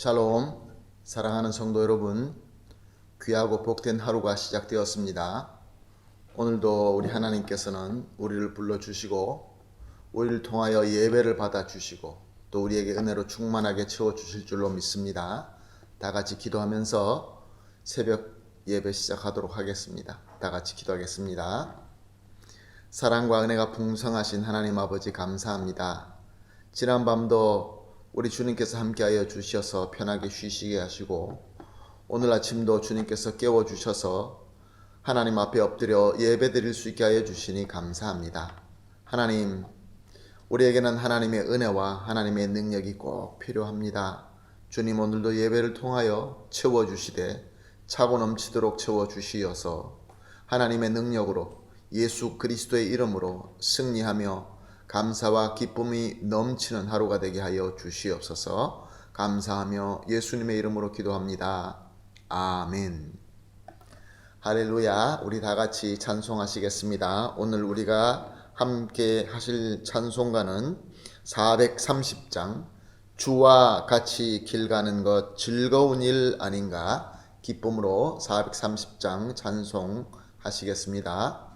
샬롬, 사랑하는 성도 여러분, 귀하고 복된 하루가 시작되었습니다. 오늘도 우리 하나님께서는 우리를 불러주시고 우리를 통하여 예배를 받아주시고 또 우리에게 은혜로 충만하게 채워주실 줄로 믿습니다. 다 같이 기도하면서 새벽 예배 시작하도록 하겠습니다. 다 같이 기도하겠습니다. 사랑과 은혜가 풍성하신 하나님 아버지 감사합니다. 지난 밤도 우리 주님께서 함께하여 주셔서 편하게 쉬시게 하시고 오늘 아침도 주님께서 깨워주셔서 하나님 앞에 엎드려 예배드릴 수 있게 하여 주시니 감사합니다. 하나님, 우리에게는 하나님의 은혜와 하나님의 능력이 꼭 필요합니다. 주님, 오늘도 예배를 통하여 채워주시되 차고 넘치도록 채워주시어서 하나님의 능력으로 예수 그리스도의 이름으로 승리하며 감사와 기쁨이 넘치는 하루가 되게 하여 주시옵소서. 감사하며 예수님의 이름으로 기도합니다. 아멘. 할렐루야. 우리 다 같이 찬송하시겠습니다. 오늘 우리가 함께 하실 찬송가는 430장 주와 같이 길 가는 것 즐거운 일 아닌가, 기쁨으로 430장 찬송하시겠습니다.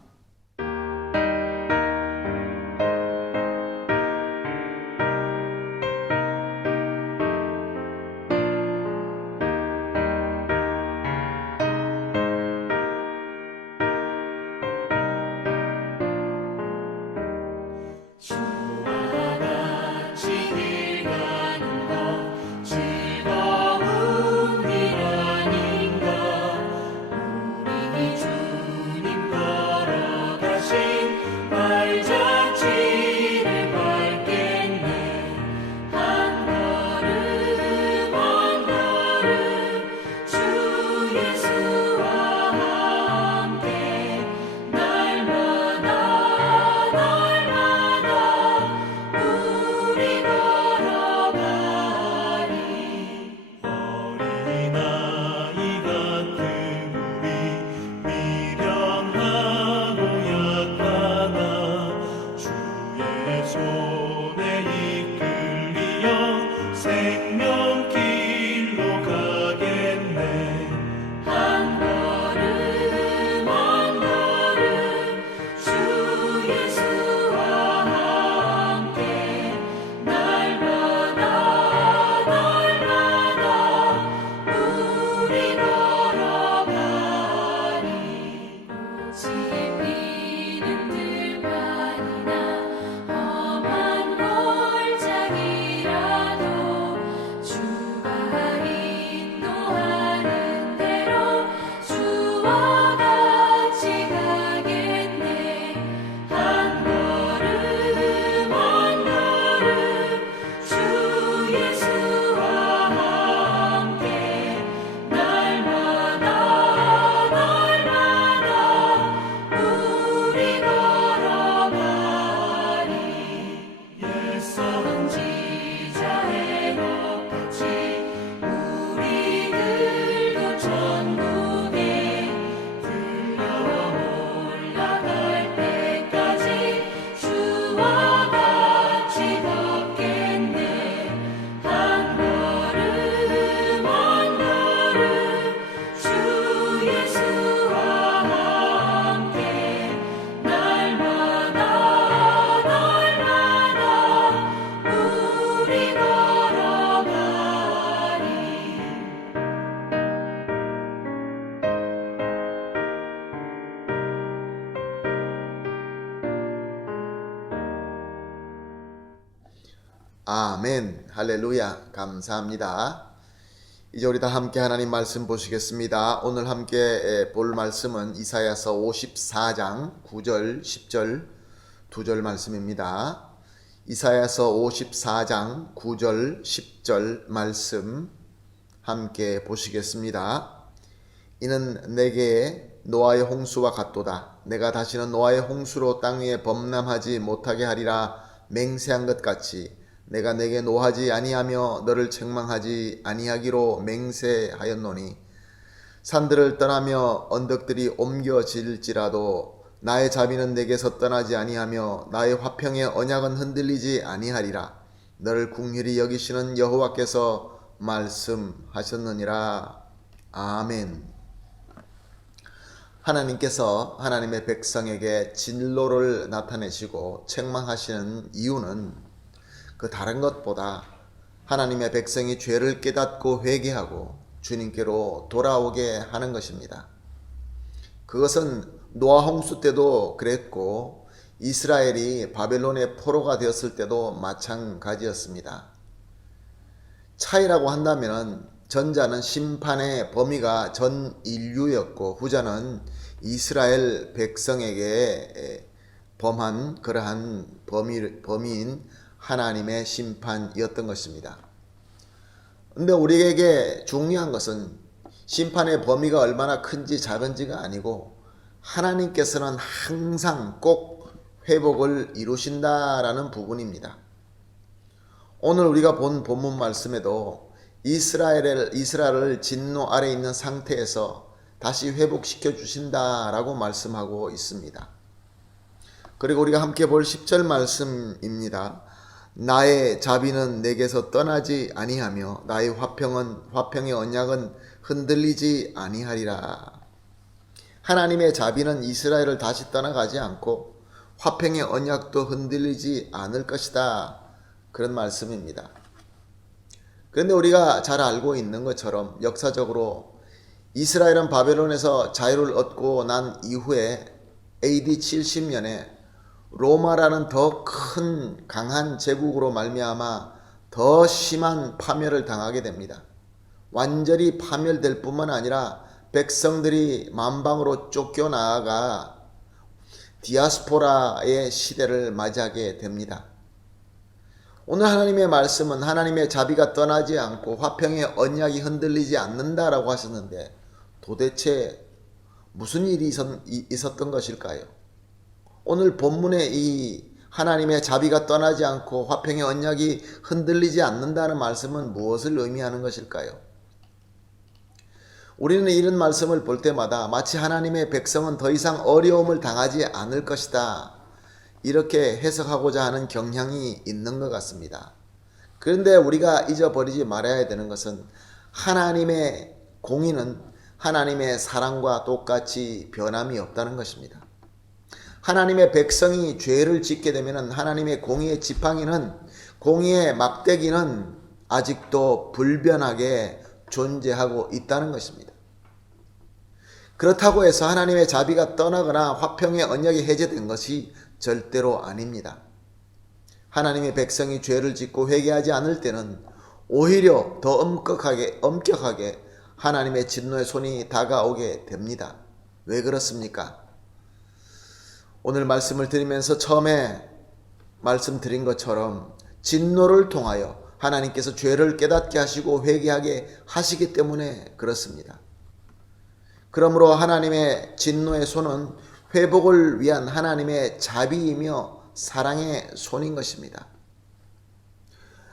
아멘. 할렐루야. 감사합니다. 이제 우리 다 함께 하나님 말씀 보시겠습니다. 오늘 함께 볼 말씀은 이사야서 54장 9절 10절 2절 말씀입니다. 이사야서 54장 9절 10절 말씀 함께 보시겠습니다. 이는 내게 노아의 홍수와 같도다. 내가 다시는 노아의 홍수로 땅 위에 범람하지 못하게 하리라 맹세한 것 같이 내가 내게 노하지 아니하며 너를 책망하지 아니하기로 맹세하였노니 산들을 떠나며 언덕들이 옮겨질지라도 나의 자비는 내게서 떠나지 아니하며 나의 화평의 언약은 흔들리지 아니하리라. 너를 긍휼히 여기시는 여호와께서 말씀하셨느니라. 아멘. 하나님께서 하나님의 백성에게 진로를 나타내시고 책망하시는 이유는 그 다른 것보다 하나님의 백성이 죄를 깨닫고 회개하고 주님께로 돌아오게 하는 것입니다. 그것은 노아 홍수 때도 그랬고 이스라엘이 바벨론의 포로가 되었을 때도 마찬가지였습니다. 차이라고 한다면 전자는 심판의 범위가 전 인류였고 후자는 이스라엘 백성에게 범한 그러한 범위인 하나님의 심판이었던 것입니다. 근데 우리에게 중요한 것은 심판의 범위가 얼마나 큰지 작은지가 아니고 하나님께서는 항상 꼭 회복을 이루신다라는 부분입니다. 오늘 우리가 본 본문 말씀에도 이스라엘을 진노 아래 있는 상태에서 다시 회복시켜 주신다라고 말씀하고 있습니다. 그리고 우리가 함께 볼 10절 말씀입니다. 나의 자비는 내게서 떠나지 아니하며 나의 화평의 언약은 흔들리지 아니하리라. 하나님의 자비는 이스라엘을 다시 떠나가지 않고 화평의 언약도 흔들리지 않을 것이다. 그런 말씀입니다. 그런데 우리가 잘 알고 있는 것처럼 역사적으로 이스라엘은 바벨론에서 자유를 얻고 난 이후에 AD 70년에 로마라는 더 큰 강한 제국으로 말미암아 더 심한 파멸을 당하게 됩니다. 완전히 파멸될 뿐만 아니라 백성들이 만방으로 쫓겨나가 디아스포라의 시대를 맞이하게 됩니다. 오늘 하나님의 말씀은 하나님의 자비가 떠나지 않고 화평의 언약이 흔들리지 않는다라고 하셨는데 도대체 무슨 일이 있었던 것일까요? 오늘 본문의 이 하나님의 자비가 떠나지 않고 화평의 언약이 흔들리지 않는다는 말씀은 무엇을 의미하는 것일까요? 우리는 이런 말씀을 볼 때마다 마치 하나님의 백성은 더 이상 어려움을 당하지 않을 것이다, 이렇게 해석하고자 하는 경향이 있는 것 같습니다. 그런데 우리가 잊어버리지 말아야 되는 것은 하나님의 공의는 하나님의 사랑과 똑같이 변함이 없다는 것입니다. 하나님의 백성이 죄를 짓게 되면 하나님의 공의의 지팡이는, 공의의 막대기는 아직도 불변하게 존재하고 있다는 것입니다. 그렇다고 해서 하나님의 자비가 떠나거나 화평의 언약이 해제된 것이 절대로 아닙니다. 하나님의 백성이 죄를 짓고 회개하지 않을 때는 오히려 더 엄격하게 하나님의 진노의 손이 다가오게 됩니다. 왜 그렇습니까? 오늘 말씀을 드리면서 처음에 말씀드린 것처럼 진노를 통하여 하나님께서 죄를 깨닫게 하시고 회개하게 하시기 때문에 그렇습니다. 그러므로 하나님의 진노의 손은 회복을 위한 하나님의 자비이며 사랑의 손인 것입니다.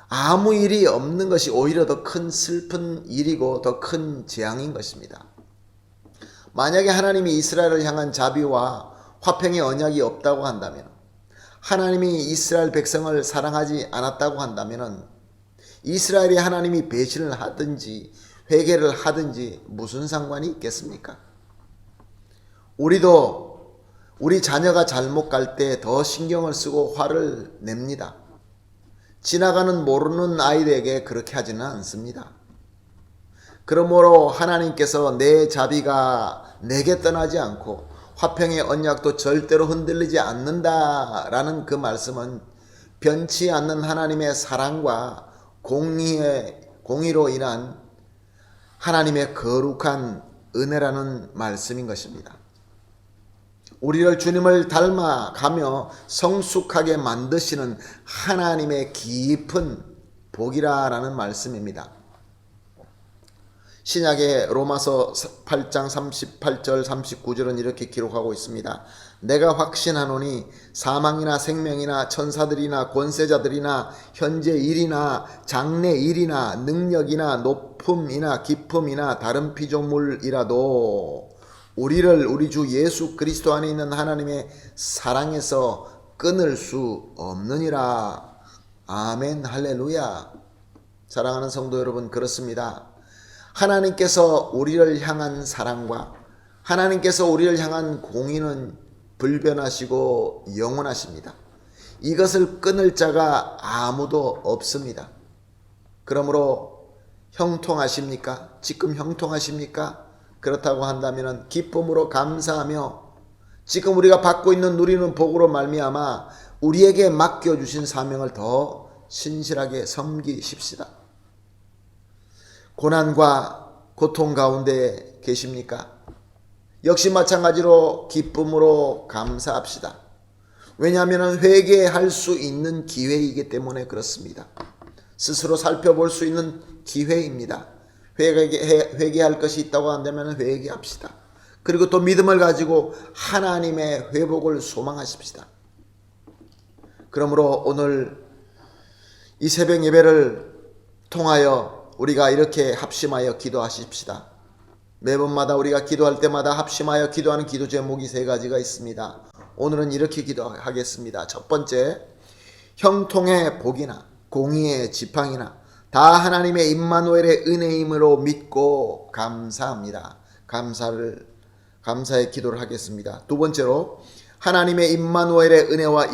아무 일이 없는 것이 오히려 더 큰 슬픈 일이고 더 큰 재앙인 것입니다. 만약에 하나님이 이스라엘을 향한 자비와 화평의 언약이 없다고 한다면, 하나님이 이스라엘 백성을 사랑하지 않았다고 한다면 이스라엘이 하나님이 배신을 하든지 회개를 하든지 무슨 상관이 있겠습니까? 우리도 우리 자녀가 잘못 갈 때 더 신경을 쓰고 화를 냅니다. 지나가는 모르는 아이들에게 그렇게 하지는 않습니다. 그러므로 하나님께서 내 자비가 내게 떠나지 않고 화평의 언약도 절대로 흔들리지 않는다라는 그 말씀은 변치 않는 하나님의 사랑과 공의로 인한 하나님의 거룩한 은혜라는 말씀인 것입니다. 우리를 주님을 닮아가며 성숙하게 만드시는 하나님의 깊은 복이라는 말씀입니다. 신약의 로마서 8장 38절 39절은 이렇게 기록하고 있습니다. 내가 확신하노니 사망이나 생명이나 천사들이나 권세자들이나 현재 일이나 장래 일이나 능력이나 높음이나 깊음이나 다른 피조물이라도 우리를 우리 주 예수 그리스도 안에 있는 하나님의 사랑에서 끊을 수 없느니라. 아멘 할렐루야. 사랑하는 성도 여러분, 그렇습니다. 하나님께서 우리를 향한 사랑과 하나님께서 우리를 향한 공의는 불변하시고 영원하십니다. 이것을 끊을 자가 아무도 없습니다. 그러므로 형통하십니까? 지금 형통하십니까? 그렇다고 한다면 기쁨으로 감사하며 지금 우리가 받고 있는 누리는 복으로 말미암아 우리에게 맡겨주신 사명을 더 신실하게 섬기십시다. 고난과 고통 가운데 계십니까? 역시 마찬가지로 기쁨으로 감사합시다. 왜냐하면 회개할 수 있는 기회이기 때문에 그렇습니다. 스스로 살펴볼 수 있는 기회입니다. 회개할 것이 있다고 한다면 회개합시다. 그리고 또 믿음을 가지고 하나님의 회복을 소망하십시다. 그러므로 오늘 이 새벽 예배를 통하여 우리가 이렇게 합심하여 기도하십시다. 매번마다 우리가 기도할 때마다 합심하여 기도하는 기도 제목이 3가지가 있습니다. 오늘은 이렇게 기도하겠습니다. 첫 번째, 형통의 복이나 공의의 지팡이나 다 하나님의 임마누엘의 은혜임으로 믿고 감사합니다. 감사의 기도를 하겠습니다. 두 번째로, 하나님의 임마누엘의 은혜와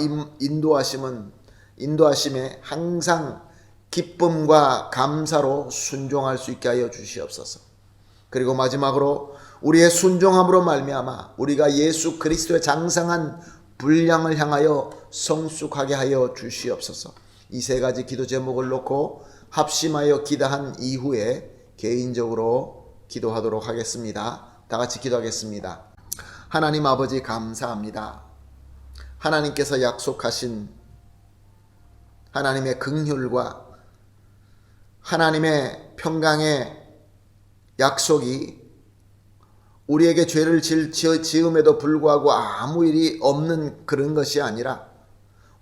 인도하심에 항상 기쁨과 감사로 순종할 수 있게 하여 주시옵소서. 그리고 마지막으로 우리의 순종함으로 말미암아 우리가 예수 그리스도의 장성한 분량을 향하여 성숙하게 하여 주시옵소서. 이 3가지 기도 제목을 놓고 합심하여 기도한 이후에 개인적으로 기도하도록 하겠습니다. 다 같이 기도하겠습니다. 하나님 아버지, 감사합니다. 하나님께서 약속하신 하나님의 긍휼과 하나님의 평강의 약속이 우리에게 죄를 지음에도 불구하고 아무 일이 없는 그런 것이 아니라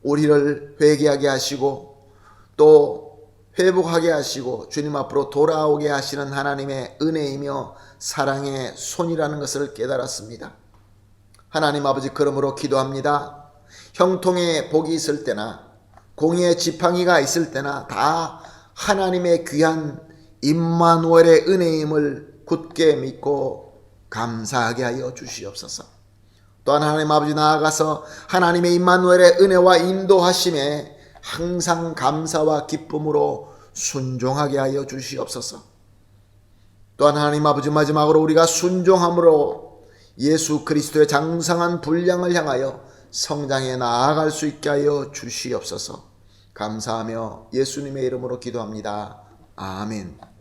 우리를 회개하게 하시고 또 회복하게 하시고 주님 앞으로 돌아오게 하시는 하나님의 은혜이며 사랑의 손이라는 것을 깨달았습니다. 하나님 아버지, 그러므로 기도합니다. 형통의 복이 있을 때나 공의의 지팡이가 있을 때나 다 하나님의 귀한 임마누엘의 은혜임을 굳게 믿고 감사하게 하여 주시옵소서. 또한 하나님 아버지, 나아가서 하나님의 임마누엘의 은혜와 인도하심에 항상 감사와 기쁨으로 순종하게 하여 주시옵소서. 또한 하나님 아버지, 마지막으로 우리가 순종함으로 예수 그리스도의 장성한 분량을 향하여 성장해 나아갈 수 있게 하여 주시옵소서. 감사하며 예수님의 이름으로 기도합니다. 아멘.